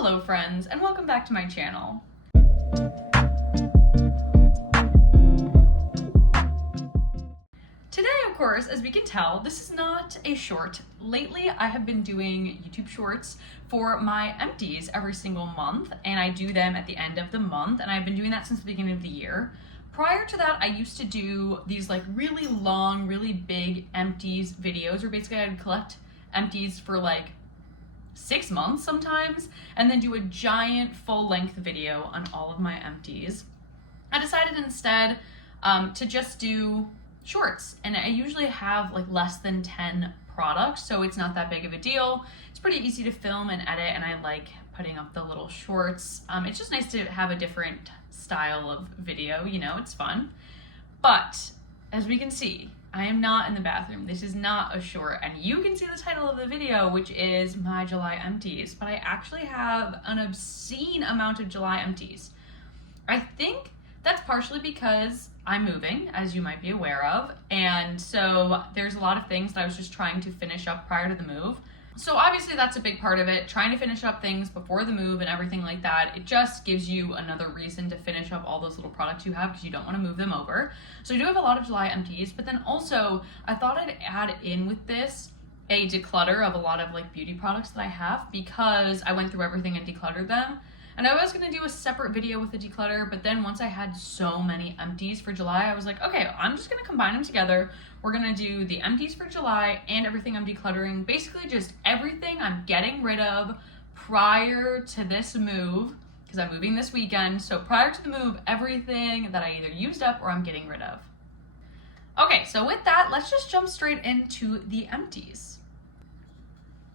Hello friends, and welcome back to my channel. Today, of course, as we can tell, this is not a short. Lately, I have been doing YouTube shorts for my empties every single month, and I do them at the end of the month, and I've been doing that since the beginning of the year. Prior to that, I used to do these like really long, really big empties videos, where basically I'd collect empties for like 6 months sometimes, and then do a giant full-length video on all of my empties. I decided instead to just do shorts, and I usually have like less than 10 products, so it's not that big of a deal. It's pretty easy to film and edit, and I like putting up the little shorts. It's just nice to have a different style of video, you know, it's fun. But as we can see, I am not in the bathroom. This is not a short, and you can see the title of the video, which is my July empties, but I actually have an obscene amount of July empties. I think that's partially because I'm moving, as you might be aware of, and so there's a lot of things that I was just trying to finish up prior to the move. So obviously that's a big part of it, trying to finish up things before the move and everything like that. It just gives you another reason to finish up all those little products you have because you don't want to move them over. So I do have a lot of July empties, but then also I thought I'd add in with this a declutter of a lot of like beauty products that I have, because I went through everything and decluttered them. And I was gonna do a separate video with the declutter, but then once I had so many empties for July, I was like, okay, I'm just gonna combine them together. We're gonna do the empties for July and everything I'm decluttering, basically just everything I'm getting rid of prior to this move, because I'm moving this weekend. So prior to the move, everything that I either used up or I'm getting rid of. Okay, so with that, let's just jump straight into the empties.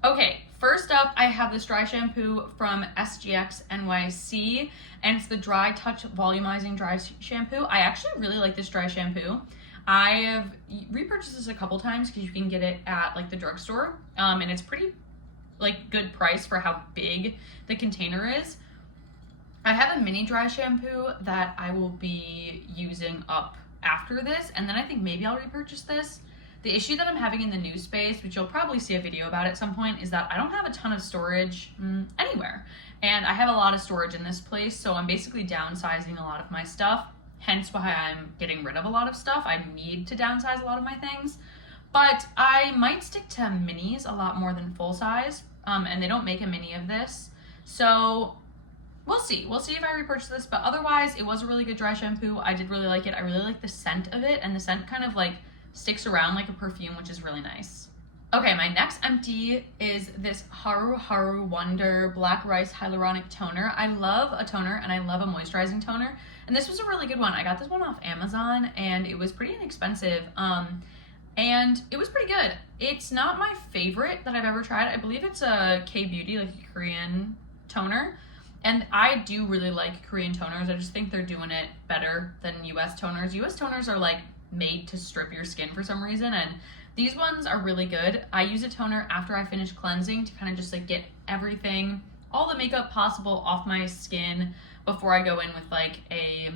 Okay, first up, I have this dry shampoo from SGX NYC, and it's the Dry Touch Volumizing Dry Shampoo. I actually really like this dry shampoo. I have repurchased this a couple times because you can get it at like the drugstore, and it's pretty like good price for how big the container is. I have a mini dry shampoo that I will be using up after this, and then I think maybe I'll repurchase this. The issue that I'm having in the new space, which you'll probably see a video about at some point, is that I don't have a ton of storage anywhere. And I have a lot of storage in this place, so I'm basically downsizing a lot of my stuff, hence why I'm getting rid of a lot of stuff. I need to downsize a lot of my things. But I might stick to minis a lot more than full size, and they don't make a mini of this. So we'll see. We'll see if I repurchase this, but otherwise, it was a really good dry shampoo. I did really like it. I really like the scent of it, and the scent kind of like sticks around like a perfume, which is really nice. Okay, my next empty is this Haru Haru Wonder Black Rice Hyaluronic Toner. I love a toner and I love a moisturizing toner, and this was a really good one. I got this one off Amazon and it was pretty inexpensive, and it was pretty good. It's not my favorite that I've ever tried. I believe it's a K-Beauty, like a Korean toner, and I do really like Korean toners. I just think they're doing it better than US toners. US toners are like made to strip your skin for some reason, and these ones are really good. I use a toner after I finish cleansing to kind of just like get everything, all the makeup possible off my skin before I go in with like a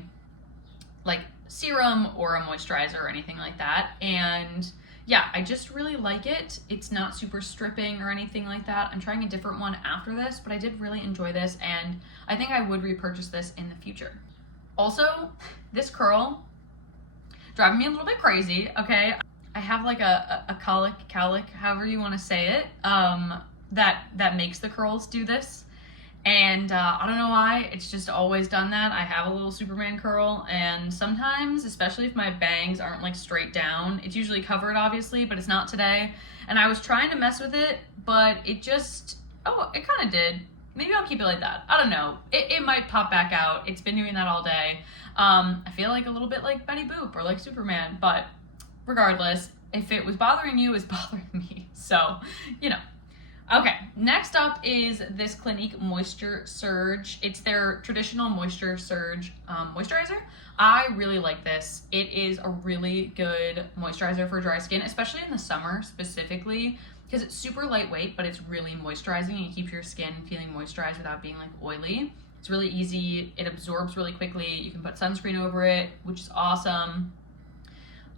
serum or a moisturizer or anything like that. And yeah, I just really like it. It's not super stripping or anything like that. I'm trying a different one after this, but I did really enjoy this, and I think I would repurchase this in the future. Also, this curl driving me a little bit crazy, okay? I have like a colic, however you want to say it, that makes the curls do this. And I don't know why, it's just always done that. I have a little Superman curl, and sometimes, especially if my bangs aren't like straight down, it's usually covered obviously, but it's not today. And I was trying to mess with it, but it just, it kind of did. Maybe I'll keep it like that. I don't know. It might pop back out. It's been doing that all day. I feel like a little bit like Betty Boop or like Superman, but regardless, if it was bothering you, it's bothering me. So, you know. Okay, next up is this Clinique Moisture Surge. It's their traditional Moisture Surge moisturizer. I really like this. It is a really good moisturizer for dry skin, especially in the summer specifically, because it's super lightweight, but it's really moisturizing, and it keeps your skin feeling moisturized without being like oily. It's really easy. It absorbs really quickly. You can put sunscreen over it, which is awesome.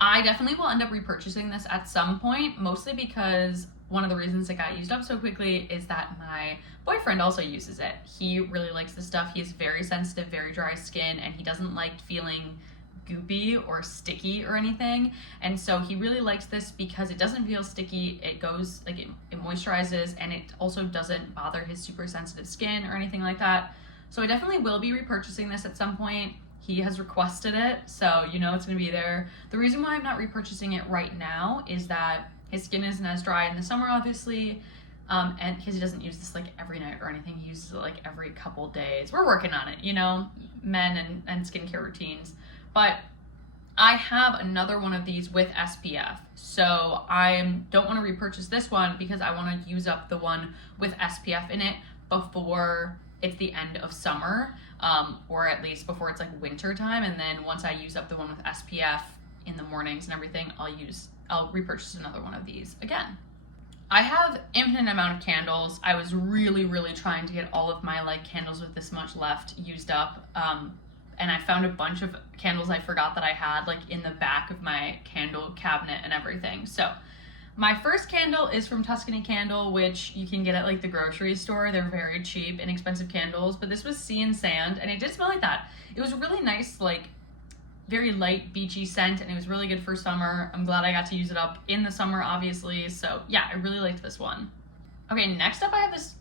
I definitely will end up repurchasing this at some point, mostly because one of the reasons it got used up so quickly is that my boyfriend also uses it. He really likes this stuff. He has very sensitive, very dry skin, and he doesn't like feeling goopy or sticky or anything. And so he really likes this because it doesn't feel sticky. It goes, like, it moisturizes, and it also doesn't bother his super sensitive skin or anything like that. So I definitely will be repurchasing this at some point. He has requested it, so you know it's gonna be there. The reason why I'm not repurchasing it right now is that his skin isn't as dry in the summer, obviously, and because he doesn't use this like every night or anything. He uses it like every couple days. We're working on it, you know, men and skincare routines. But I have another one of these with SPF, so I don't want to repurchase this one because I want to use up the one with SPF in it before it's the end of summer, or at least before it's like winter time. And then once I use up the one with SPF in the mornings and everything, I'll repurchase another one of these again. I have infinite amount of candles. I was really trying to get all of my like candles with this much left used up. And I found a bunch of candles I forgot that I had like in the back of my candle cabinet and everything. So my first candle is from Tuscany Candle, which you can get at like the grocery store. They're very cheap, inexpensive candles, but this was Sea and Sand, and it did smell like that. It was really nice, like very light beachy scent, and it was really good for summer. I'm glad I got to use it up in the summer, obviously. So yeah, I really liked this one. Okay, next up I have this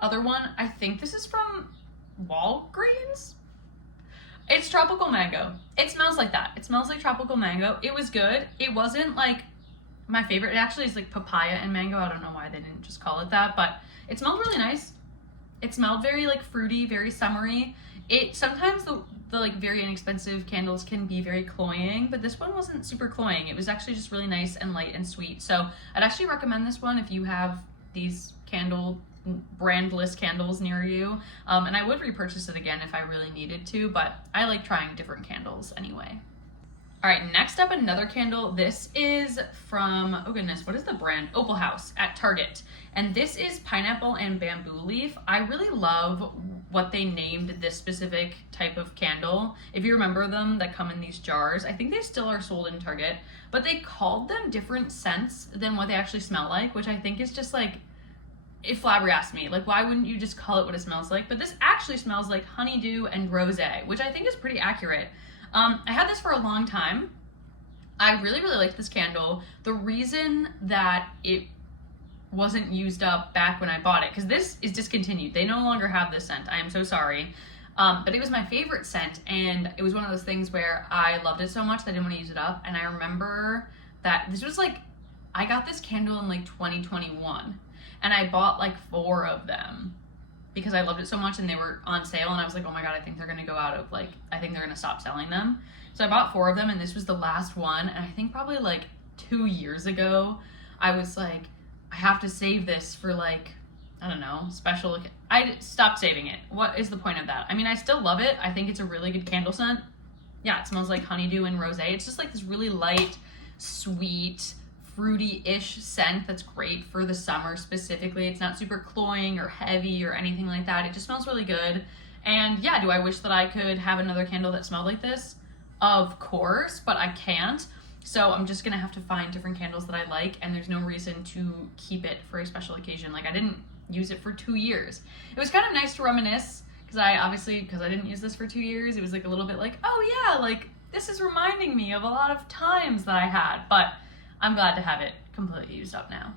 other one. I think this is from Walgreens. It's tropical mango. It smells like that. It smells like tropical mango. It was good. It wasn't like my favorite. It actually is like papaya and mango. I don't know why they didn't just call it that, but it smelled really nice. It smelled very like fruity, very summery. Sometimes the like very inexpensive candles can be very cloying, but this one wasn't super cloying. It was actually just really nice and light and sweet. So I'd actually recommend this one if you have these brandless candles near you. And I would repurchase it again if I really needed to, but I like trying different candles anyway. All right, next up, another candle. This is from, oh goodness, what is the brand? Opal House at Target. And this is pineapple and bamboo leaf. I really love what they named this specific type of candle. If you remember them, that come in these jars. I think they still are sold in Target, but they called them different scents than what they actually smell like, which I think is just like, it flabbergasted me. Like, why wouldn't you just call it what it smells like? But this actually smells like honeydew and rosé, which I think is pretty accurate. I had this for a long time. I really liked this candle. The reason that it wasn't used up back when I bought it, because this is discontinued. They no longer have this scent. I am so sorry. But it was my favorite scent, and it was one of those things where I loved it so much that I didn't want to use it up. And I remember that this was like, I got this candle in like 2021, and I bought like 4 of them because I loved it so much, and they were on sale, and I was like, oh my god, I think they're gonna go out of, like, I think they're gonna stop selling them. So I bought 4 of them, and this was the last one, and I think probably like 2 years ago, I was like, I have to save this for like, I don't know, special, I stopped saving it. What is the point of that? I mean, I still love it. I think it's a really good candle scent. Yeah, it smells like honeydew and rosé. It's just like this really light, sweet, fruity-ish scent that's great for the summer specifically. It's not super cloying or heavy or anything like that. It just smells really good. And yeah, do I wish that I could have another candle that smelled like this? Of course, but I can't. So I'm just gonna have to find different candles that I like, and there's no reason to keep it for a special occasion. Like, I didn't use it for 2 years. It was kind of nice to reminisce, because I didn't use this for 2 years, it was like a little bit like, oh yeah, like this is reminding me of a lot of times that I had, but I'm glad to have it completely used up now.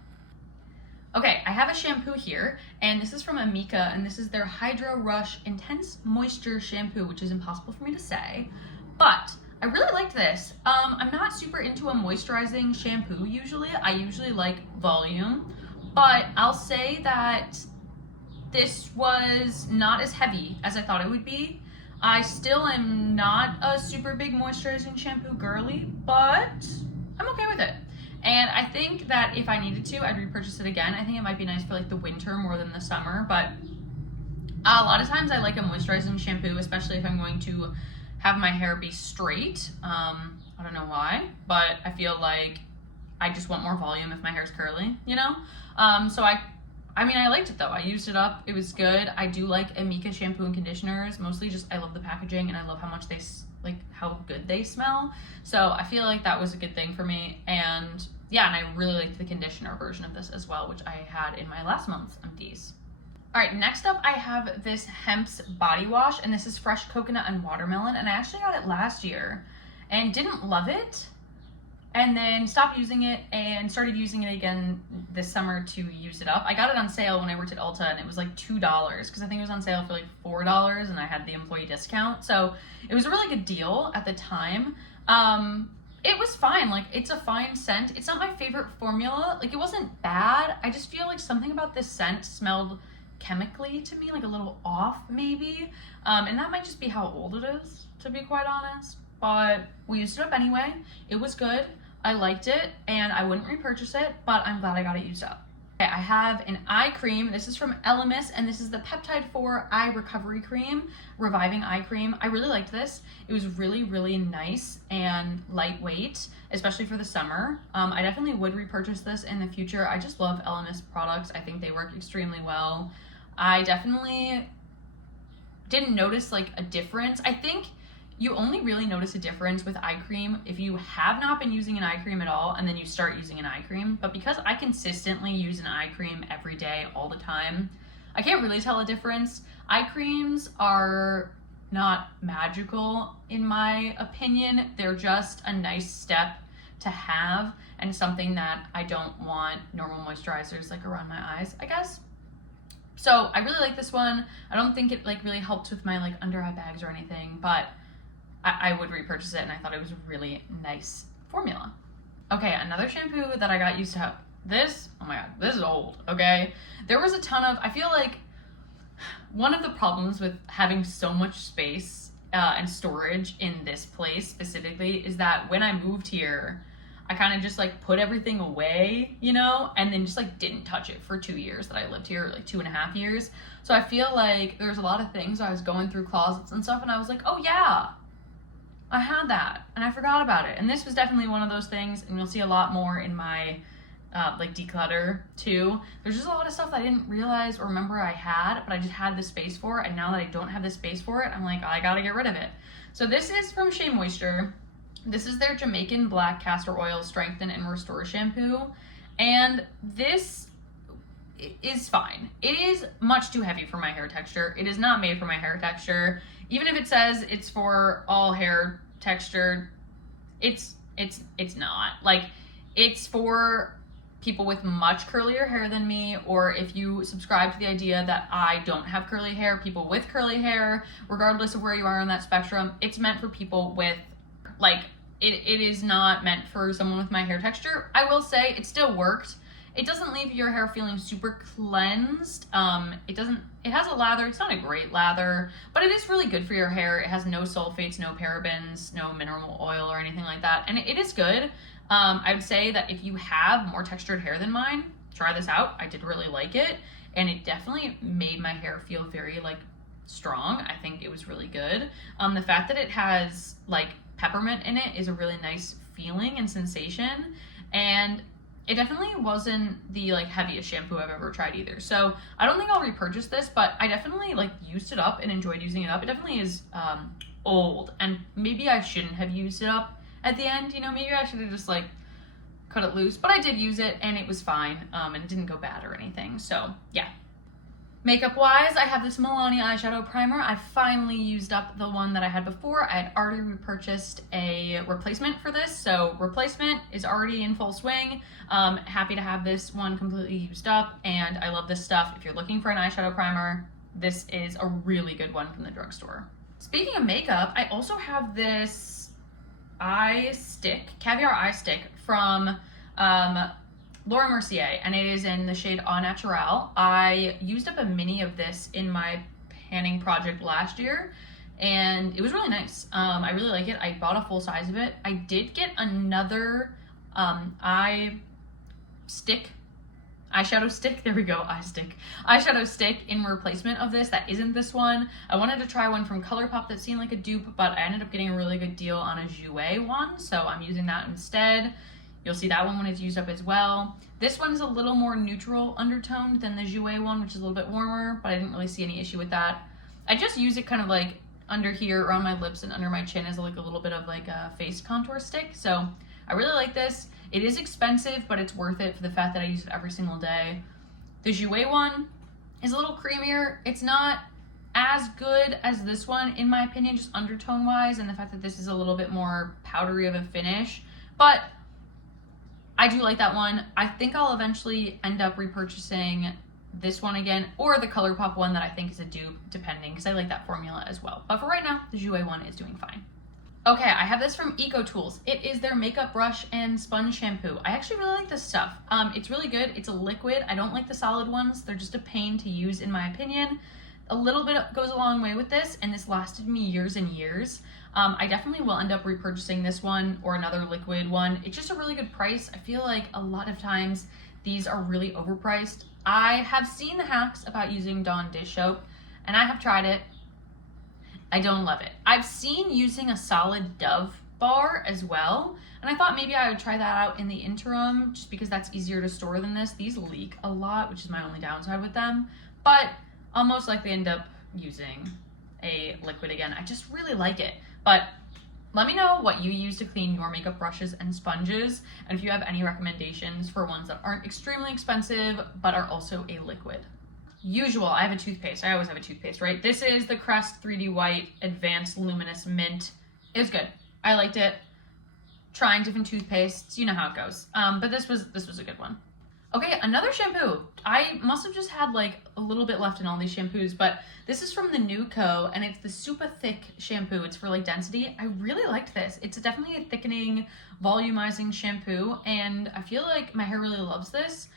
Okay, I have a shampoo here, and this is from Amika, and this is their Hydro Rush Intense Moisture Shampoo, which is impossible for me to say, but I really liked this. I'm not super into a moisturizing shampoo usually. I usually like volume, but I'll say that this was not as heavy as I thought it would be. I still am not a super big moisturizing shampoo girly, but I'm okay with it. And I think that if I needed to, I'd repurchase it again. I think it might be nice for like the winter more than the summer, but a lot of times I like a moisturizing shampoo, especially if I'm going to have my hair be straight. I don't know why, but I feel like I just want more volume if my hair's curly, you know? So I mean, I liked it though. I used it up. It was good. I do like Amika shampoo and conditioners. Mostly just, I love the packaging, and I love how much how good they smell. So I feel like that was a good thing for me. And yeah, and I really liked the conditioner version of this as well, which I had in my last month's empties. All right, next up I have this Hemp's body wash, and this is fresh coconut and watermelon, and I actually got it last year and didn't love it, and then stopped using it and started using it again this summer to use it up. I got it on sale when I worked at Ulta, and it was like $2 because I think it was on sale for like $4, and I had the employee discount, so it was a really good deal at the time. It was fine. Like, it's a fine scent. It's not my favorite formula. Like, it wasn't bad. I just feel like something about this scent smelled chemically to me, like a little off maybe. And that might just be how old it is, to be quite honest. But we used it up anyway. It was good. I liked it, and I wouldn't repurchase it, but I'm glad I got it used up. Okay, I have an eye cream. This is from Elemis, and this is the Peptide 4 Eye Recovery Cream, Reviving Eye Cream. I really liked this. It was really, really nice and lightweight, especially for the summer. I definitely would repurchase this in the future. I just love Elemis products. I think they work extremely well. I definitely didn't notice like a difference. I think you only really notice a difference with eye cream if you have not been using an eye cream at all and then you start using an eye cream. But because I consistently use an eye cream every day, all the time, I can't really tell a difference. Eye creams are not magical in my opinion. They're just a nice step to have and something that I don't want normal moisturizers like around my eyes, I guess. So I really like this one. I don't think it like really helped with my like under eye bags or anything, but I would repurchase it, and I thought it was a really nice formula. Okay, another shampoo that I got used to. This, oh my god, this is old, okay? There was a ton of, I feel like one of the problems with having so much space and storage in this place specifically is that when I moved here, I kind of just like put everything away, you know, and then just like didn't touch it for 2 years that I lived here, like 2.5 years. So I feel like there's a lot of things I was going through closets and stuff, and I was like, oh yeah, I had that and I forgot about it. And this was definitely one of those things, and you'll see a lot more in my like declutter too. There's just a lot of stuff that I didn't realize or remember I had, but I just had the space for it, and now that I don't have the space for it, I'm like, I gotta get rid of it. So this is from Shea Moisture. This is their Jamaican Black Castor Oil Strengthen and Restore Shampoo, and this is fine. It is much too heavy for my hair texture. It is not made for my hair texture. Even if it says it's for all hair texture, it's not. Like, it's for people with much curlier hair than me, or if you subscribe to the idea that I don't have curly hair, people with curly hair, regardless of where you are on that spectrum, it's meant for people with, like, it is not meant for someone with my hair texture. I will say it still worked. It doesn't leave your hair feeling super cleansed. It has a lather. It's not a great lather, but it is really good for your hair. It has no sulfates, no parabens, no mineral oil or anything like that. And it is good. I would say that if you have more textured hair than mine, try this out. I did really like it. And it definitely made my hair feel very like strong. I think it was really good. The fact that it has like peppermint in it is a really nice feeling and sensation. And it definitely wasn't the like heaviest shampoo I've ever tried either. So I don't think I'll repurchase this, but I definitely like used it up and enjoyed using it up. It definitely is old, and maybe I shouldn't have used it up at the end. You know, maybe I should have just like cut it loose, but I did use it and it was fine, and it didn't go bad or anything. So yeah. Makeup wise, I have this Milani eyeshadow primer. I finally used up the one that I had before. I had already repurchased a replacement for this, so replacement is already in full swing. Happy to have this one completely used up, and I love this stuff. If you're looking for an eyeshadow primer, this is a really good one from the drugstore. Speaking of makeup, I also have this eye stick, caviar eye stick from Laura Mercier, and it is in the shade Au Naturel. I used up a mini of this in my panning project last year, and it was really nice. I really like it. I bought a full size of it. I did get another eyeshadow stick, there we go, eyeshadow stick in replacement of this that isn't this one. I wanted to try one from ColourPop that seemed like a dupe, but I ended up getting a really good deal on a Jouer one, so I'm using that instead. You'll see that one when it's used up as well. This one's a little more neutral undertoned than the Jouer one, which is a little bit warmer, but I didn't really see any issue with that. I just use it kind of like under here, around my lips and under my chin as like a little bit of like a face contour stick. So I really like this. It is expensive, but it's worth it for the fact that I use it every single day. The Jouer one is a little creamier. It's not as good as this one, in my opinion, just undertone wise, and the fact that this is a little bit more powdery of a finish. But I do like that one. I think I'll eventually end up repurchasing this one again, or the ColourPop one that I think is a dupe, depending, because I like that formula as well. But for right now, the Jouer one is doing fine. Okay, I have this from EcoTools. It is their makeup brush and sponge shampoo. I actually really like this stuff. It's really good. It's a liquid. I don't like the solid ones. They're just a pain to use, in my opinion. A little bit goes a long way with this, and this lasted me years and years. I definitely will end up repurchasing this one or another liquid one. It's just a really good price. I feel like a lot of times these are really overpriced. I have seen the hacks about using Dawn dish soap, and I have tried it. I don't love it. I've seen using a solid Dove bar as well, and I thought maybe I would try that out in the interim, just because that's easier to store than this. These leak a lot, which is my only downside with them, but I'll most likely end up using a liquid again. I just really like it. But let me know what you use to clean your makeup brushes and sponges, and if you have any recommendations for ones that aren't extremely expensive but are also a liquid. Usual, I have a toothpaste. I always have a toothpaste, right? This is the Crest 3D White Advanced Luminous Mint. It was good. I liked it. Trying different toothpastes, you know how it goes. But this was a good one. Okay, another shampoo. I must have just had like a little bit left in all these shampoos, but this is from the Nuco, and it's the super thick shampoo. It's for like density. I really liked this. It's definitely a thickening, volumizing shampoo, and I feel like my hair really loves this.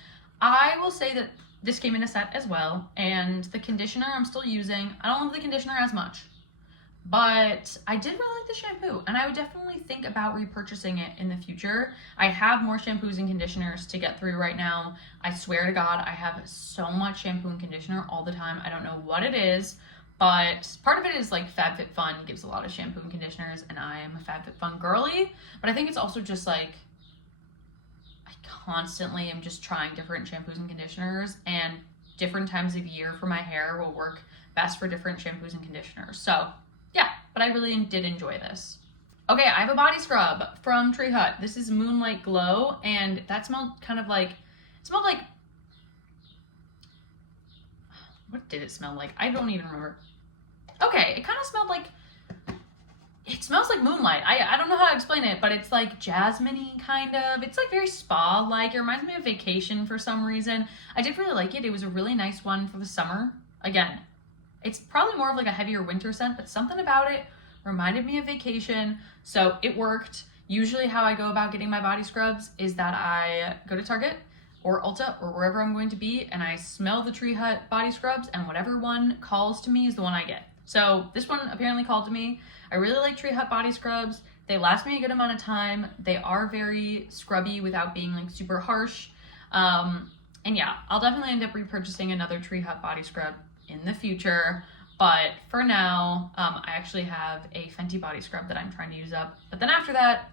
I will say that this came in a set as well, and the conditioner I'm still using. I don't love the conditioner as much, but I did really like the shampoo, and I would definitely think about repurchasing it in the future. I have more shampoos and conditioners to get through right now. I swear to God, I have so much shampoo and conditioner all the time. I don't know what it is, but part of it is like FabFitFun gives a lot of shampoo and conditioners, and I am a FabFitFun girly, but I think it's also just like I constantly am just trying different shampoos and conditioners, and different times of year for my hair will work best for different shampoos and conditioners. So yeah, but I really did enjoy this. Okay, I have a body scrub from Tree Hut. This is Moonlight Glow, and that smelled kind of like, what did it smell like? I don't even remember. Okay, it kind of smelled like, it smells like moonlight. I don't know how to explain it, but it's like jasmine-y kind of. It's like very spa-like. It reminds me of vacation for some reason. I did really like it. It was a really nice one for the summer. Again, it's probably more of like a heavier winter scent, but something about it reminded me of vacation, so it worked. Usually how I go about getting my body scrubs is that I go to Target or Ulta or wherever I'm going to be, and I smell the Tree Hut body scrubs, and whatever one calls to me is the one I get. So this one apparently called to me. I really like Tree Hut body scrubs. They last me a good amount of time. They are very scrubby without being like super harsh. And yeah, I'll definitely end up repurchasing another Tree Hut body scrub in the future. But for now, I actually have a Fenty body scrub that I'm trying to use up. But then after that,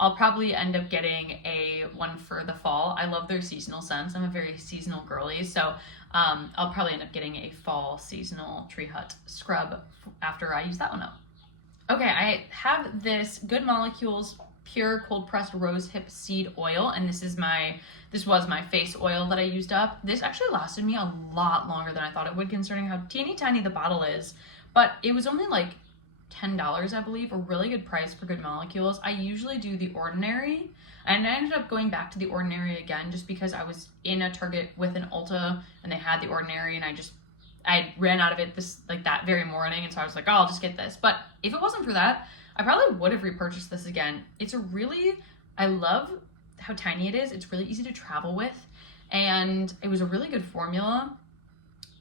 I'll probably end up getting a one for the fall. I love their seasonal scents. I'm a very seasonal girly, so I'll probably end up getting a fall seasonal Tree Hut scrub after I use that one up. Okay, I have this Good Molecules Pure Cold Pressed Rose Hip Seed Oil, and this was my face oil that I used up. This actually lasted me a lot longer than I thought it would, considering how teeny tiny the bottle is, but it was only like $10, I believe, a really good price for Good Molecules. I usually do the Ordinary, and I ended up going back to the Ordinary again just because I was in a Target with an Ulta and they had the Ordinary, and I ran out of it that very morning, and so I was like, oh, I'll just get this. But if it wasn't for that, I probably would have repurchased this again. I love how tiny it is. It's really easy to travel with, and it was a really good formula,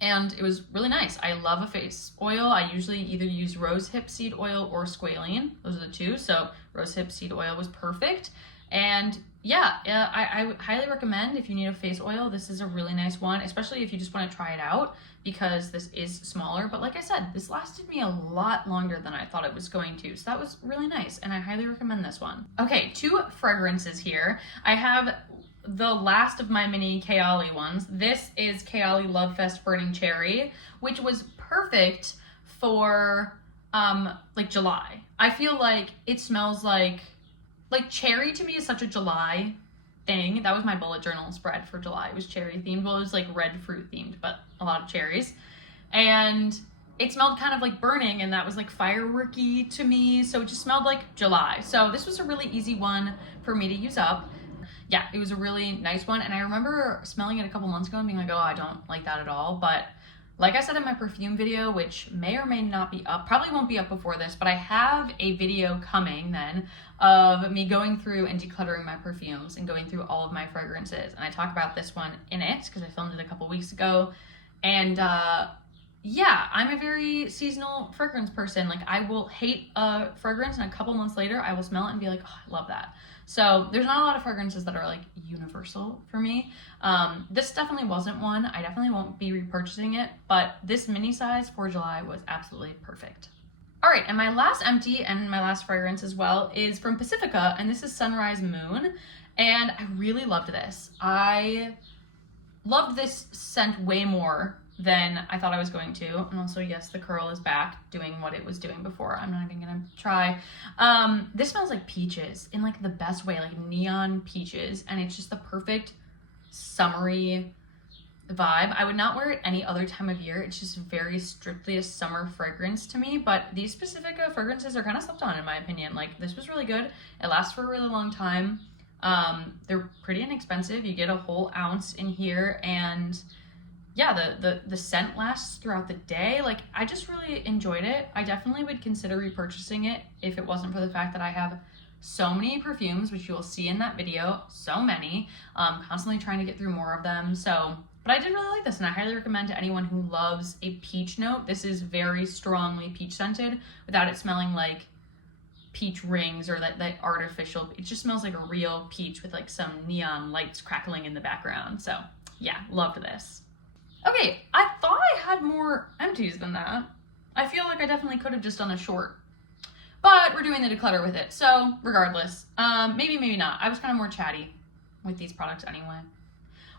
and it was really nice. I love a face oil. I usually either use rose hip seed oil or squalene. Those are the two, so rose hip seed oil was perfect. And yeah, I highly recommend if you need a face oil, this is a really nice one, especially if you just want to try it out, because this is smaller. But like I said, this lasted me a lot longer than I thought it was going to, so that was really nice, and I highly recommend this one. Okay, 2 fragrances here. I have the last of my mini Kayali ones. This is Kayali Love Fest Burning Cherry, which was perfect for like July. I feel like it smells like Like cherry to me is such a July thing. That was my bullet journal spread for July. It was cherry themed. Well, it was like red fruit themed, but a lot of cherries. And it smelled kind of like burning, and that was like fireworky to me. So it just smelled like July. So this was a really easy one for me to use up. Yeah, it was a really nice one. And I remember smelling it a couple months ago and being like, oh, I don't like that at all. But like I said in my perfume video, which may or may not be up, probably won't be up before this, but I have a video coming then of me going through and decluttering my perfumes and going through all of my fragrances. And I talk about this one in it because I filmed it a couple weeks ago. And yeah, I'm a very seasonal fragrance person. Like I will hate a fragrance and a couple months later I will smell it and be like, oh, I love that. So there's not a lot of fragrances that are like universal for me. This definitely wasn't one. I definitely won't be repurchasing it, but this mini size for July was absolutely perfect. All right, and my last empty and my last fragrance as well is from Pacifica, and this is Sunrise Moon, and I really loved this. I loved this scent way more than I thought I was going to. And also, yes, the curl is back doing what it was doing before. I'm not even gonna try. This smells like peaches in like the best way, like neon peaches. And it's just the perfect summery vibe. I would not wear it any other time of year. It's just very strictly a summer fragrance to me. But these specific fragrances are kind of slept on in my opinion. Like this was really good. It lasts for a really long time. They're pretty inexpensive. You get a whole ounce in here, and yeah, the scent lasts throughout the day. Like I just really enjoyed it. I definitely would consider repurchasing it if it wasn't for the fact that I have so many perfumes, which you will see in that video, so many, constantly trying to get through more of them. So, but I did really like this, and I highly recommend to anyone who loves a peach note. This is very strongly peach scented without it smelling like peach rings or that artificial. It just smells like a real peach with like some neon lights crackling in the background. So yeah, loved this. Okay, I thought I had more empties than that. I feel like I definitely could have just done a short, but we're doing the declutter with it. So regardless, maybe not. I was kind of more chatty with these products anyway.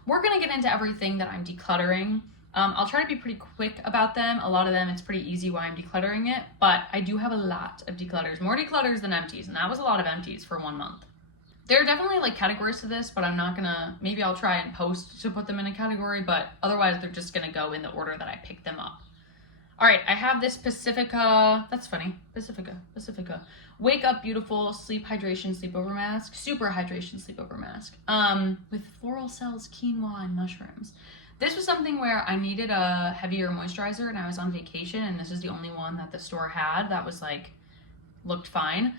We're gonna get into everything that I'm decluttering. I'll try to be pretty quick about them. A lot of them, it's pretty easy why I'm decluttering it, but I do have a lot of declutters, more declutters than empties, and that was a lot of empties for 1 month. There are definitely like categories to this, but I'm not gonna, maybe I'll try and post to put them in a category, but otherwise they're just gonna go in the order that I picked them up. All right, I have this Pacifica, that's funny, Pacifica. Wake Up Beautiful Sleep Hydration Sleepover Mask, Super Hydration Sleepover Mask, with floral cells, quinoa, and mushrooms. This was something where I needed a heavier moisturizer and I was on vacation, and this is the only one that the store had that was like, looked fine.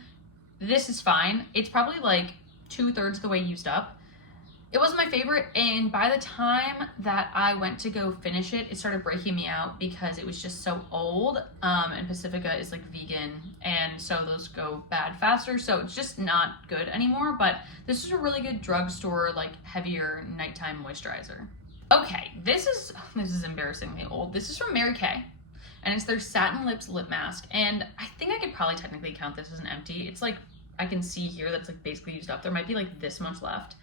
This is fine. It's probably like 2/3 the way used up. It wasn't my favorite, and by the time that I went to go finish it, it started breaking me out because it was just so old, and Pacifica is like vegan, and so those go bad faster, so it's just not good anymore. But this is a really good drugstore, like heavier nighttime moisturizer. Okay, this is embarrassingly old. This is from Mary Kay, and it's their Satin Lips Lip Mask, and I think I could probably technically count this as an empty. It's like, I can see here that's like basically used up. There might be like this much left.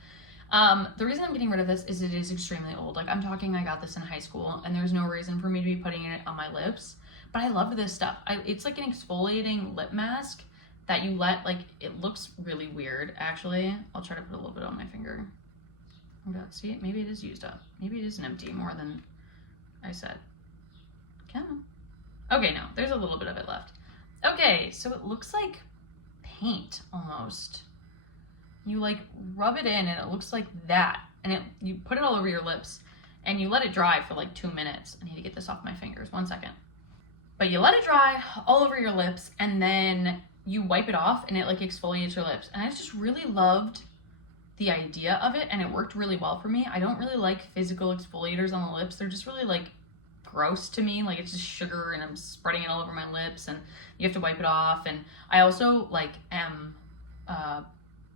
The reason I'm getting rid of this is it is extremely old. Like I'm talking, I got this in high school, and there's no reason for me to be putting it on my lips, but I loved this stuff. It's like an exfoliating lip mask that you let, like, it looks really weird actually. I'll try to put a little bit on my finger. Oh God, see, maybe it is used up. Maybe it is an empty more than I said. Come on. Okay, no, there's a little bit of it left. Okay, so it looks like paint almost. You like rub it in and it looks like that, and you put it all over your lips and you let it dry for like 2 minutes. I need to get this off my fingers, 1 second. But you let it dry all over your lips and then you wipe it off and it like exfoliates your lips. And I just really loved the idea of it, and it worked really well for me. I don't really like physical exfoliators on the lips. They're just really like gross to me. Like it's just sugar and I'm spreading it all over my lips and you have to wipe it off. And I also like am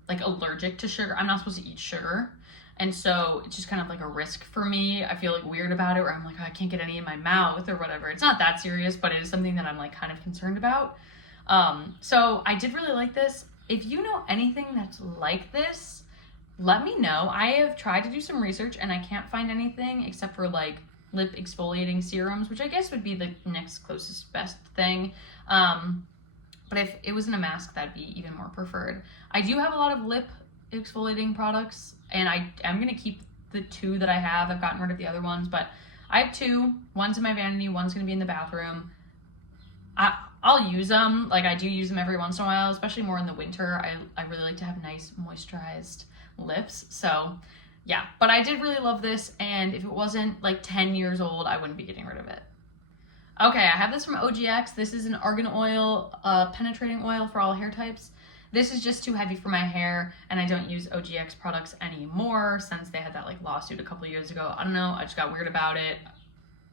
like allergic to sugar. I'm not supposed to eat sugar, and so it's just kind of like a risk for me. I feel like weird about it, where I'm like, oh, I can't get any in my mouth or whatever. It's not that serious, but it is something that I'm like kind of concerned about. So I did really like this. If you know anything that's like this, let me know. I have tried to do some research and I can't find anything except for like lip exfoliating serums, which I guess would be the next closest best thing. But if it was in a mask, that'd be even more preferred. I do have a lot of lip exfoliating products, and I'm gonna keep the 2 that I have. I've gotten rid of the other ones, but I have 2. One's in my vanity, one's gonna be in the bathroom. I'll use them. Like, I do use them every once in a while, especially more in the winter. I really like to have nice moisturized lips. So yeah, but I did really love this, and if it wasn't like 10 years old, I wouldn't be getting rid of it. Okay, I have this from OGX. This is an argan oil, penetrating oil for all hair types. This is just too heavy for my hair, and I don't use OGX products anymore since they had that like lawsuit a couple years ago. I don't know, I just got weird about it.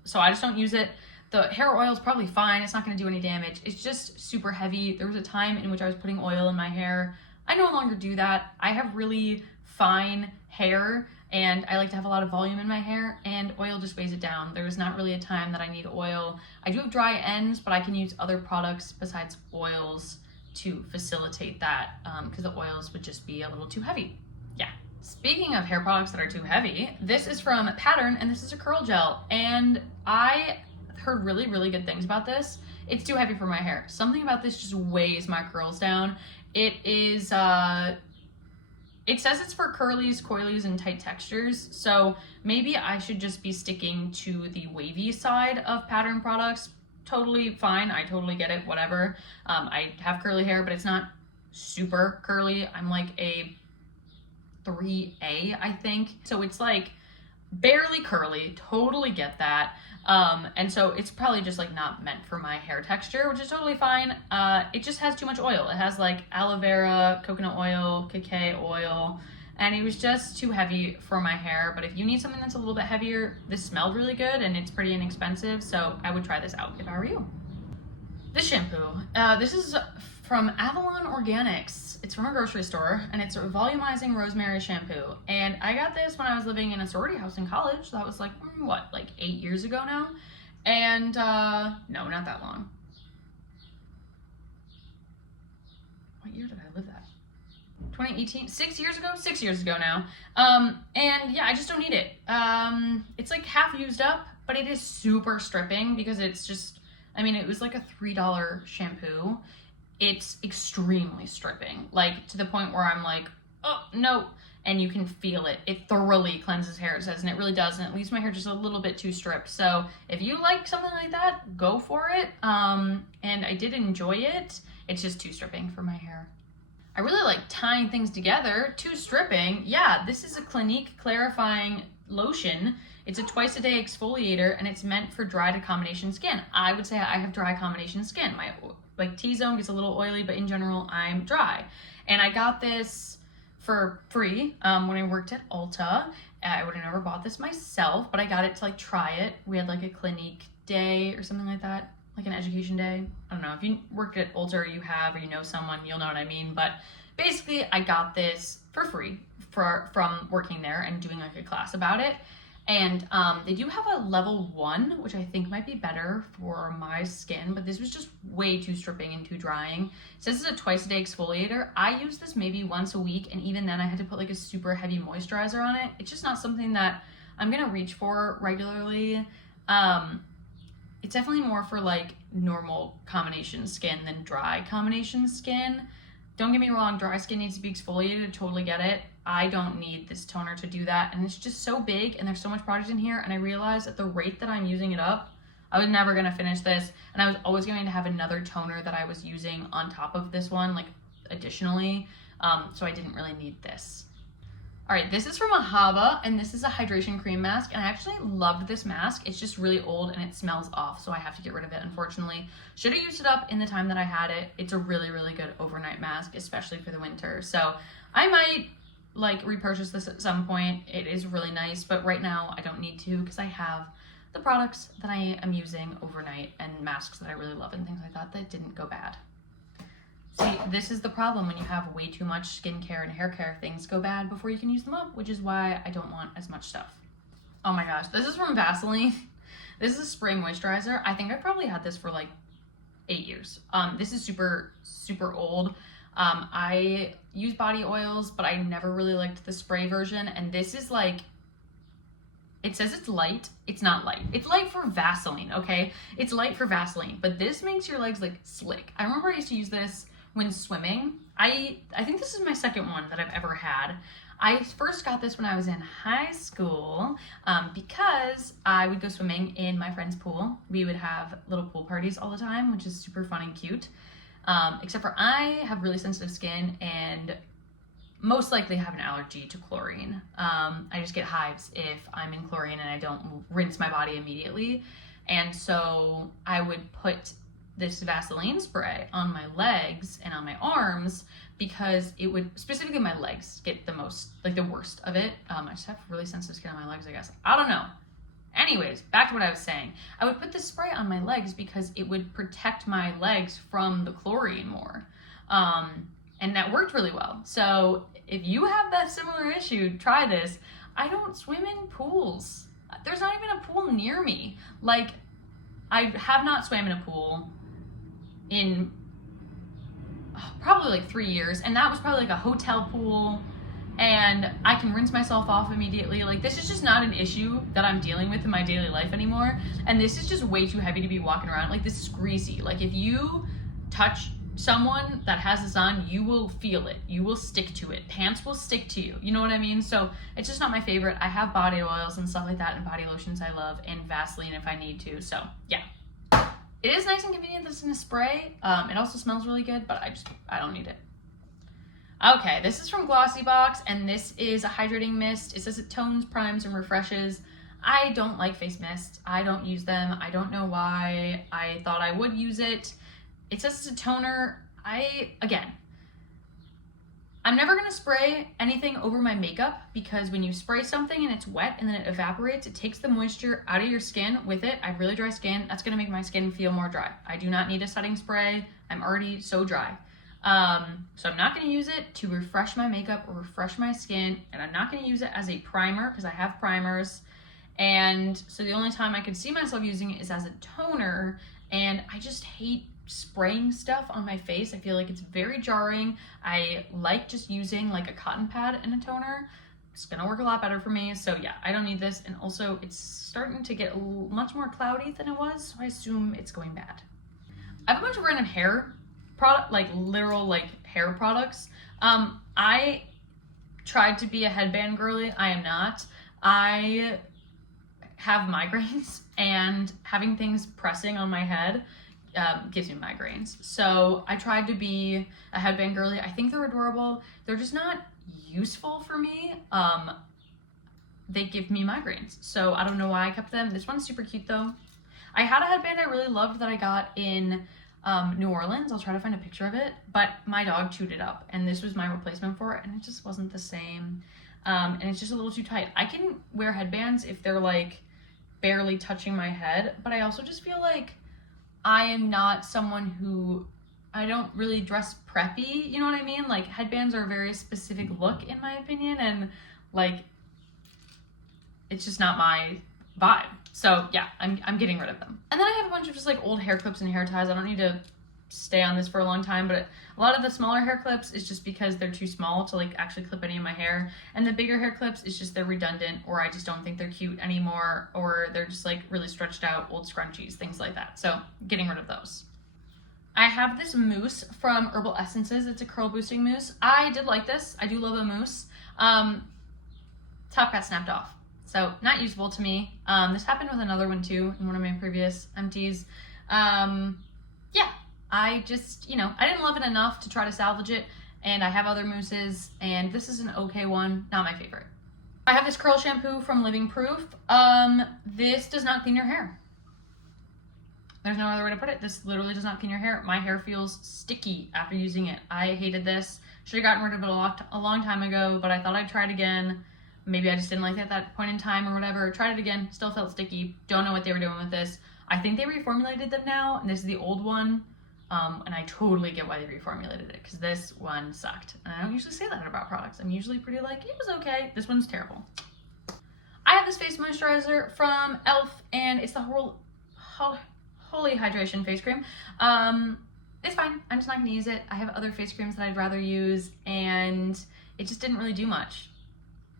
So I just don't use it. The hair oil is probably fine. It's not gonna do any damage. It's just super heavy. There was a time in which I was putting oil in my hair. I no longer do that. I have really fine hair, and I like to have a lot of volume in my hair, and oil just weighs it down. There's not really a time that I need oil. I do have dry ends, but I can use other products besides oils to facilitate that, because the oils would just be a little too heavy. Yeah. Speaking of hair products that are too heavy, this is from Pattern, and this is a curl gel, and I heard really, really good things about this. It's too heavy for my hair. Something about this just weighs my curls down. It is, it says it's for curlies, coilies, and tight textures, so maybe I should just be sticking to the wavy side of Pattern products. Totally fine, I totally get it, whatever. I have curly hair, but it's not super curly. I'm like a 3A, I think. So it's like barely curly, totally get that. And so it's probably just like not meant for my hair texture, which is totally fine. It just has too much oil. It has like aloe vera, coconut oil, cacao oil, and it was just too heavy for my hair. But if you need something that's a little bit heavier, this smelled really good and it's pretty inexpensive, so I would try this out if I were you. This shampoo, this is from Avalon Organics. It's from a grocery store, and it's a volumizing rosemary shampoo. And I got this when I was living in a sorority house in college. That was like, what, like 8 years ago now? And no, not that long. What year did I live that? 2018, 6 years ago? 6 years ago now. And yeah, I just don't need it. It's like half used up, but it is super stripping because it's just, I mean, it was like a $3 shampoo. It's extremely stripping, like to the point where I'm like, oh no, and you can feel it. It thoroughly cleanses hair, it says, and it really does, and it leaves my hair just a little bit too stripped. So if you like something like that, go for it. And I did enjoy it. It's just too stripping for my hair. I really like tying things together. Too stripping. Yeah, this is a Clinique clarifying lotion. It's a twice-a-day exfoliator, and it's meant for dry to combination skin. I would say I have dry combination skin. My like T-zone gets a little oily, but in general, I'm dry. And I got this for free when I worked at Ulta. I would have never bought this myself, but I got it to like try it. We had like a Clinique day or something like that, like an education day. I don't know, if you worked at Ulta or you have, or you know someone, you'll know what I mean. But basically, I got this for free from working there and doing like a class about it. And they do have a level 1, which I think might be better for my skin, but this was just way too stripping and too drying. It says it's a twice-a-day exfoliator. I use this maybe once a week, and even then I had to put like a super heavy moisturizer on it. It's just not something that I'm gonna reach for regularly. It's definitely more for like normal combination skin than dry combination skin. Don't get me wrong, dry skin needs to be exfoliated, I totally get it. I don't need this toner to do that, and it's just so big, and there's so much product in here, and I realized at the rate that I'm using it up, I was never gonna finish this, and I was always going to have another toner that I was using on top of this one, like additionally, so I didn't really need this. All right, this is from Ahava, and this is a hydration cream mask, and I actually loved this mask. It's just really old and it smells off, so I have to get rid of it, unfortunately. Should have used it up in the time that I had it. It's a really, really good overnight mask, especially for the winter. So I might like repurchase this at some point. It is really nice, but right now I don't need to because I have the products that I am using overnight and masks that I really love and things like that that didn't go bad. See, this is the problem when you have way too much skincare and hair care. Things go bad before you can use them up, which is why I don't want as much stuff. Oh my gosh, this is from Vaseline. This is a spray moisturizer. I think I probably had this for like 8 years. This is super, super old. I use body oils, but I never really liked the spray version. And this is like It says it's light. It's not light. It's light for Vaseline, okay? It's light for Vaseline, but this makes your legs like slick. I remember I used to use this when swimming. I think this is my second one that I've ever had. I first got this when I was in high school because I would go swimming in my friend's pool. We would have little pool parties all the time, which is super fun and cute. Except for I have really sensitive skin and most likely have an allergy to chlorine. I just get hives if I'm in chlorine and I don't rinse my body immediately. And so I would put this Vaseline spray on my legs and on my arms because it would, specifically my legs, get the most, like the worst of it. I just have really sensitive skin on my legs, I guess. I don't know. Anyways, back to what I was saying. I would put this spray on my legs because it would protect my legs from the chlorine more. And that worked really well. So if you have that similar issue, try this. I don't swim in pools. There's not even a pool near me. Like, I have not swam in a pool in probably like 3 years. And that was probably like a hotel pool. And I can rinse myself off immediately. Like, this is just not an issue that I'm dealing with in my daily life anymore. And this is just way too heavy to be walking around. Like, this is greasy. Like, if you touch someone that has this on, you will feel it. You will stick to it. Pants will stick to you. You know what I mean? So it's just not my favorite. I have body oils and stuff like that and body lotions I love and Vaseline if I need to. So yeah. It is nice and convenient that it's in a spray. It also smells really good, but I don't need it. Okay, this is from Glossy Box, and this is a hydrating mist. It says it tones, primes, and refreshes. I don't like face mist. I don't use them. I don't know why. I thought I would use it. It says it's a toner. I'm never gonna spray anything over my makeup because when you spray something and it's wet and then it evaporates, it takes the moisture out of your skin with it. I have really dry skin. That's gonna make my skin feel more dry. I do not need a setting spray. I'm already so dry. So I'm not gonna use it to refresh my makeup or refresh my skin, and I'm not gonna use it as a primer because I have primers. And so the only time I could see myself using it is as a toner, and I just hate spraying stuff on my face. I feel like it's very jarring. I like just using like a cotton pad and a toner. It's gonna work a lot better for me. So yeah, I don't need this. And also it's starting to get much more cloudy than it was, so I assume it's going bad. I have a bunch of random hair product, like literal like hair products. I tried to be a headband girly. I am not. I have migraines, and having things pressing on my head gives me migraines. So I tried to be a headband girly. I think they're adorable. They're just not useful for me. They give me migraines. So I don't know why I kept them. This one's super cute though. I had a headband I really loved that I got in New Orleans. I'll try to find a picture of it, but my dog chewed it up and this was my replacement for it and it just wasn't the same. And it's just a little too tight. I can wear headbands if they're like barely touching my head, but I also just feel like I am not someone who, I don't really dress preppy, you know what I mean? Like headbands are a very specific look in my opinion, and like it's just not my vibe. So yeah, I'm getting rid of them. And then I have a bunch of just like old hair clips and hair ties. I don't need to stay on this for a long time, but a lot of the smaller hair clips is just because they're too small to like actually clip any of my hair, and the bigger hair clips is just they're redundant, or I just don't think they're cute anymore, or they're just like really stretched out old scrunchies, things like that. So getting rid of those. I have this mousse from Herbal Essences. It's a curl boosting mousse. I did like this. I do love a mousse. Top got snapped off, so not usable to me. This happened with another one too in one of my previous empties. Yeah, I just, I didn't love it enough to try to salvage it, and I have other mousses, and this is an okay one, not my favorite. I have this curl shampoo from Living Proof. This does not clean your hair. There's no other way to put it. This literally does not clean your hair. My hair feels sticky after using it. I hated this. Should have gotten rid of it a long time ago, but I thought I'd try it again. Maybe I just didn't like it at that point in time or whatever. Tried it again, still felt sticky. Don't know what they were doing with this. I think they reformulated them now, and this is the old one. And I totally get why they reformulated it, because this one sucked. And I don't usually say that about products. I'm usually pretty like, it was okay. This one's terrible. I have this face moisturizer from e.l.f. and it's the Holy Hydration face cream. It's fine. I'm just not gonna use it. I have other face creams that I'd rather use, and it just didn't really do much.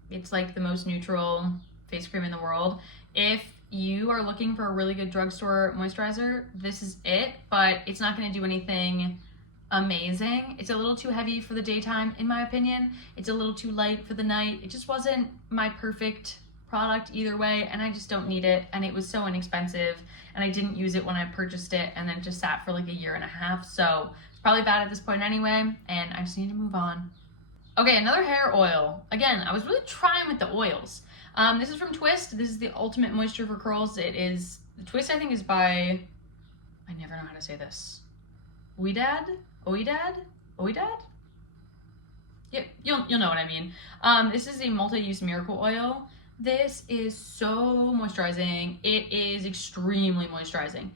It's like the most neutral face cream in the world. If you are looking for a really good drugstore moisturizer, this is it, but it's not going to do anything amazing. It's a little too heavy for the daytime, in my opinion. It's a little too light for the night. It just wasn't my perfect product either way, and I just don't need it, and it was so inexpensive, and I didn't use it when I purchased it, and then just sat for like a year and a half, so it's probably bad at this point anyway, and I just need to move on. Okay, another hair oil. Again, I was really trying with the oils. This is from Twist. This is the Ultimate Moisture for Curls. The Twist, I think, is by, I never know how to say this. Oidad? Yeah, you'll know what I mean. This is a multi-use miracle oil. This is so moisturizing. It is extremely moisturizing.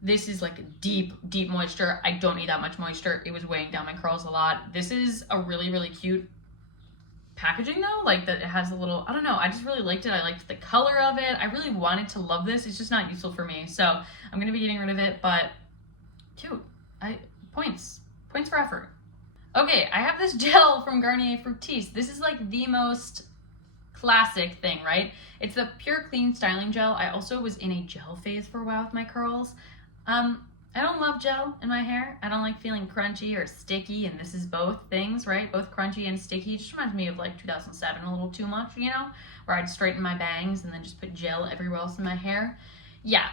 This is like deep moisture. I don't need that much moisture. It was weighing down my curls a lot. This is a really cute packaging though, like that it has a little, I don't know, I just really liked it. I liked the color of it. I really wanted to love this. It's just not useful for me, so I'm gonna be getting rid of it, but cute. Points for effort. Okay, I have this gel from Garnier Fructis. This is like the most classic thing, right? It's the Pure Clean Styling Gel. I also was in a gel phase for a while with my curls. I don't love gel in my hair. I don't like feeling crunchy or sticky, and this is both things, right? Both crunchy and sticky. It just reminds me of like 2007 a little too much, you know? Where I'd straighten my bangs and then just put gel everywhere else in my hair. Yeah,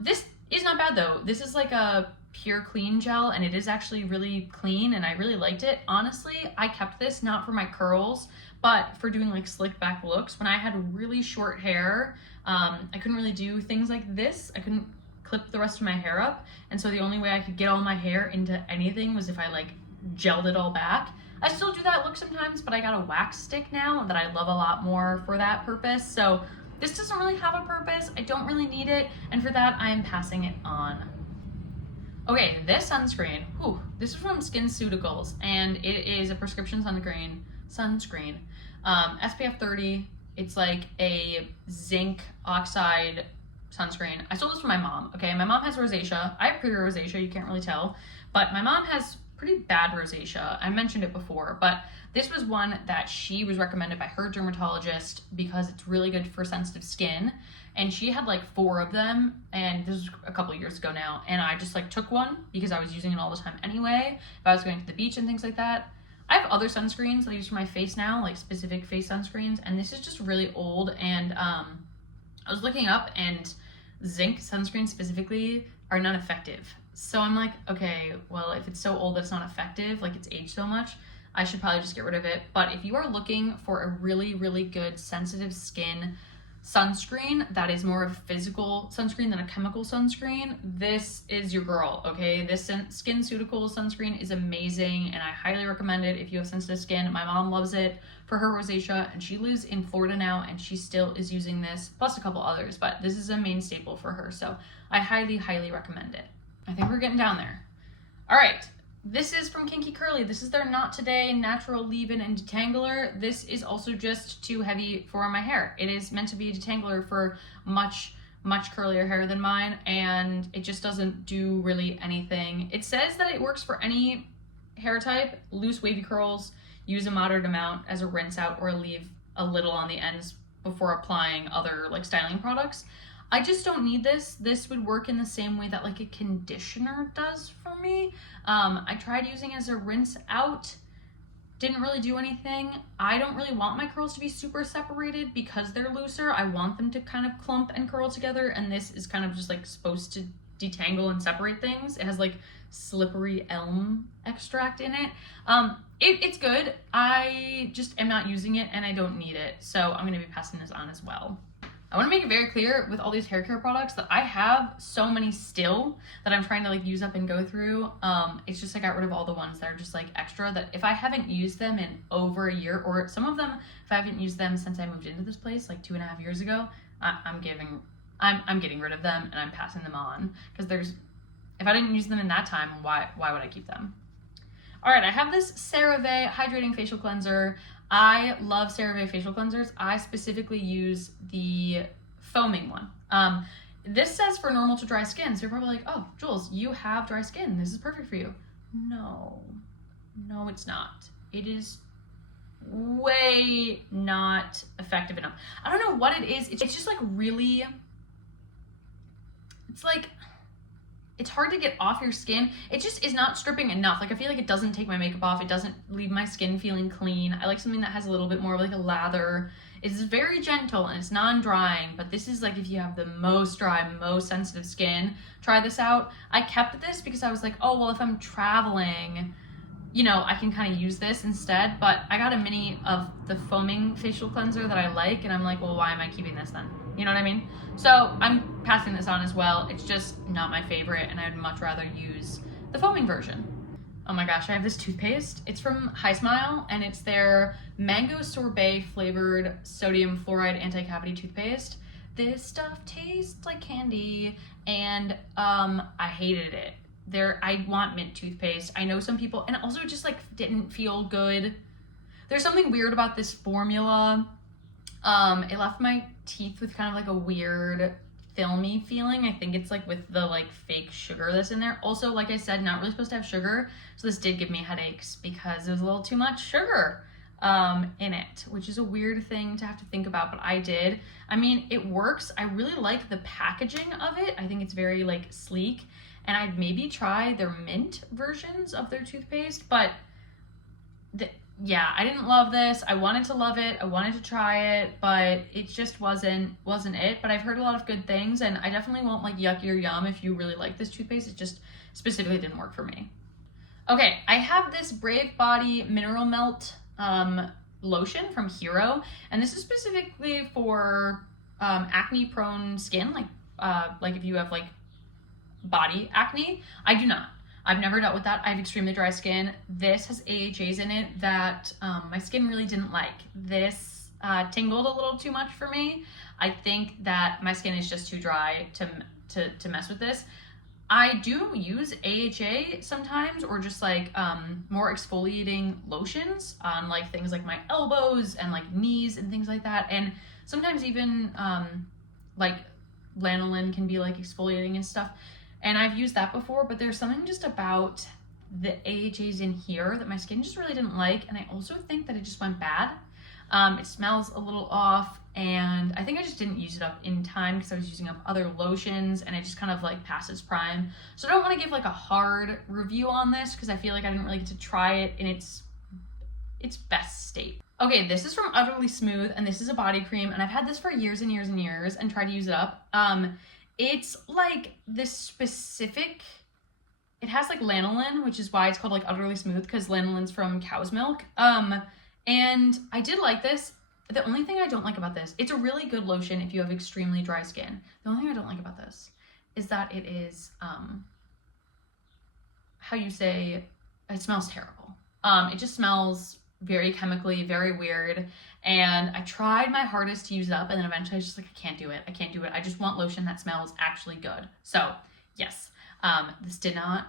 this is not bad though. This is like a Pure Clean gel, and it is actually really clean, and I really liked it. Honestly, I kept this not for my curls, but for doing like slick back looks. When I had really short hair, I couldn't really do things like this. I couldn't clip the rest of my hair up, and so the only way I could get all my hair into anything was if I like gelled it all back. I still do that look sometimes, but I got a wax stick now that I love a lot more for that purpose, so this doesn't really have a purpose. I don't really need it, and for that I am passing it on. Okay, this sunscreen, this is from SkinCeuticals, and it is a prescription sunscreen, SPF 30. It's like a zinc oxide sunscreen. I stole this from my mom, okay? My mom has rosacea. I have pretty rosacea, you can't really tell, but my mom has pretty bad rosacea. I mentioned it before, but this was one that she was recommended by her dermatologist because it's really good for sensitive skin, and she had like 4 of them, and this was a couple years ago now, and I just like took one because I was using it all the time anyway, if I was going to the beach and things like that. I have other sunscreens that I use for my face now, like specific face sunscreens, and this is just really old, and I was looking up, and zinc sunscreens specifically are not effective. So I'm like, okay, well, if it's so old that it's not effective, like it's aged so much, I should probably just get rid of it. But if you are looking for a really good sensitive skin sunscreen that is more of a physical sunscreen than a chemical sunscreen, this is your girl, okay? This SkinCeuticals sunscreen is amazing, and I highly recommend it if you have sensitive skin. My mom loves it for her rosacea, and she lives in Florida now, and she still is using this, plus a couple others, but this is a main staple for her, so I highly recommend it. I think we're getting down there. All right, this is from Kinky Curly. This is their Not Today Natural Leave-In and Detangler. This is also just too heavy for my hair. It is meant to be a detangler for much curlier hair than mine, and it just doesn't do really anything. It says that it works for any hair type, loose wavy curls, use a moderate amount as a rinse out, or leave a little on the ends before applying other like styling products. I just don't need this. This would work in the same way that like a conditioner does for me. I tried using it as a rinse out, didn't really do anything. I don't really want my curls to be super separated because they're looser. I want them to kind of clump and curl together, and this is kind of just like supposed to detangle and separate things. It has like slippery elm extract in it. It's good. I just am not using it, and I don't need it, so I'm gonna be passing this on as well. I want to make it very clear with all these hair care products that I have so many still that I'm trying to like use up and go through. It's just I got rid of all the ones that are just like extra, that if I haven't used them in over a year, or some of them if I haven't used them since I moved into this place like 2.5 years ago, I'm getting rid of them, and I'm passing them on, because if I didn't use them in that time, why would I keep them? All right, I have this CeraVe Hydrating Facial Cleanser. I love CeraVe facial cleansers. I specifically use the foaming one. This says for normal to dry skin, so you're probably like, oh, Jules, you have dry skin. This is perfect for you. No, it's not. It is way not effective enough. I don't know what it is. It's just like really, it's like, it's hard to get off your skin. It just is not stripping enough. Like I feel like it doesn't take my makeup off. It doesn't leave my skin feeling clean. I like something that has a little bit more of like a lather. It's very gentle and it's non-drying, but this is like if you have the most dry, most sensitive skin, try this out. I kept this because I was like, oh, well, if I'm traveling, you know, I can kind of use this instead, but I got a mini of the foaming facial cleanser that I like, and I'm like, well, why am I keeping this then? You know what I mean? So I'm passing this on as well. It's just not my favorite, and I'd much rather use the foaming version. Oh my gosh, I have this toothpaste. It's from Hi Smile, and it's their mango sorbet flavored sodium fluoride anti-cavity toothpaste. This stuff tastes like candy, and I hated it. I want mint toothpaste. I know some people, and also just like didn't feel good. There's something weird about this formula. It left my teeth with kind of like a weird filmy feeling. I think it's like with the like fake sugar that's in there. Also, like I said, not really supposed to have sugar. So this did give me headaches because there was a little too much sugar in it, which is a weird thing to have to think about, but I did. I mean, it works. I really like the packaging of it. I think it's very like sleek. And I'd maybe try their mint versions of their toothpaste, but yeah, I didn't love this. I wanted to love it. I wanted to try it, but it just wasn't it. But I've heard a lot of good things, and I definitely won't like yucky or yum if you really like this toothpaste. It just specifically didn't work for me. Okay, I have this Brave Body Mineral Melt lotion from Hero, and this is specifically for acne-prone skin, like if you have like body acne. I do not. I've never dealt with that. I have extremely dry skin. This has AHAs in it that my skin really didn't like. This tingled a little too much for me. I think that my skin is just too dry to mess with this. I do use AHA sometimes, or just like more exfoliating lotions on like things like my elbows and like knees and things like that. And sometimes even like lanolin can be like exfoliating and stuff. And I've used that before, but there's something just about the AHAs in here that my skin just really didn't like. And I also think that it just went bad. It smells a little off, and I think I just didn't use it up in time because I was using up other lotions, and it just kind of like passes prime. So I don't want to give like a hard review on this because I feel like I didn't really get to try it in its best state. Okay, this is from Utterly Smooth, and this is a body cream, and I've had this for years and years and years and tried to use it up. It's like this specific, it has like lanolin, which is why it's called like Utterly Smooth, because lanolin's from cow's milk. And I did like this. The only thing I don't like about this, it's a really good lotion if you have extremely dry skin. The only thing I don't like about this is that it is, how you say, it smells terrible. It just smells very chemically, very weird. And I tried my hardest to use it up, and then eventually I was just like, I can't do it. I just want lotion that smells actually good. So yes, this did not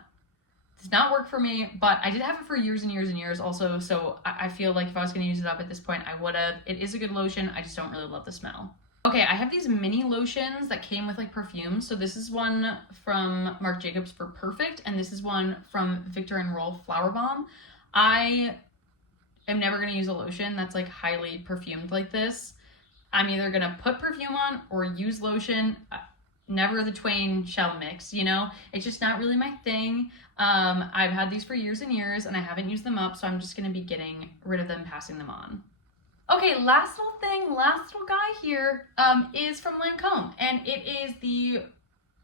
work for me, but I did have it for years and years and years also. So I feel like if I was going to use it up at this point, I would have. It is a good lotion. I just don't really love the smell. Okay, I have these mini lotions that came with like perfumes. So this is one from Marc Jacobs for Perfect, and this is one from Victor and Rolf Flower Bomb. I am never going to use a lotion that's like highly perfumed like this. I'm either going to put perfume on or use lotion. Never the twain shall mix, you know? It's just not really my thing. I've had these for years and years, and I haven't used them up, so I'm just going to be getting rid of them, passing them on. Okay, last little guy here is from Lancome, and it is the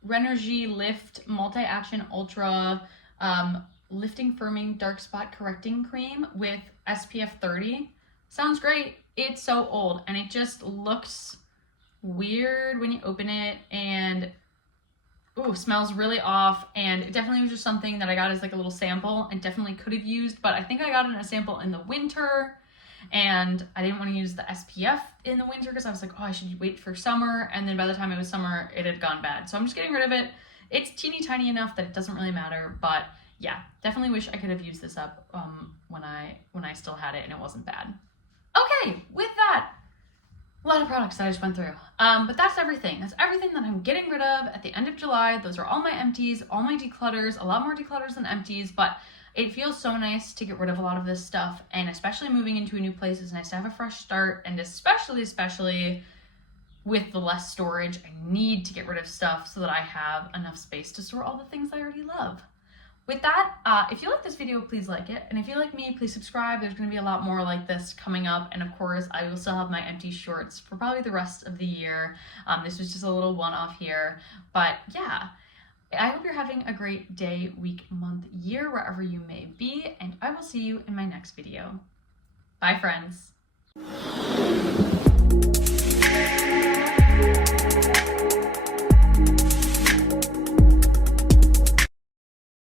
Renergie Lift Multi-Action Ultra Lifting Firming Dark Spot Correcting Cream with SPF 30. Sounds great. It's so old, and it just looks weird when you open it, and smells really off. And it definitely was just something that I got as like a little sample and definitely could have used, but I think I got it in a sample in the winter, and I didn't want to use the SPF in the winter because I was like, oh, I should wait for summer, and then by the time it was summer, it had gone bad. So I'm just getting rid of it. It's teeny tiny enough that it doesn't really matter, but yeah, definitely wish I could have used this up when I still had it and it wasn't bad. Okay, with that, A lot of products that I just went through. But that's everything. That's everything that I'm getting rid of at the end of July. Those are all my empties, all my declutters, a lot more declutters than empties, but it feels so nice to get rid of a lot of this stuff, and especially moving into a new place, it's nice to have a fresh start, and especially with the less storage, I need to get rid of stuff so that I have enough space to store all the things I already love. With that, if you like this video, please like it. And if you like me, please subscribe. There's gonna be a lot more like this coming up. And of course, I will still have my empty shorts for probably the rest of the year. This was just a little one-off here. But yeah, I hope you're having a great day, week, month, year, wherever you may be. And I will see you in my next video. Bye, friends.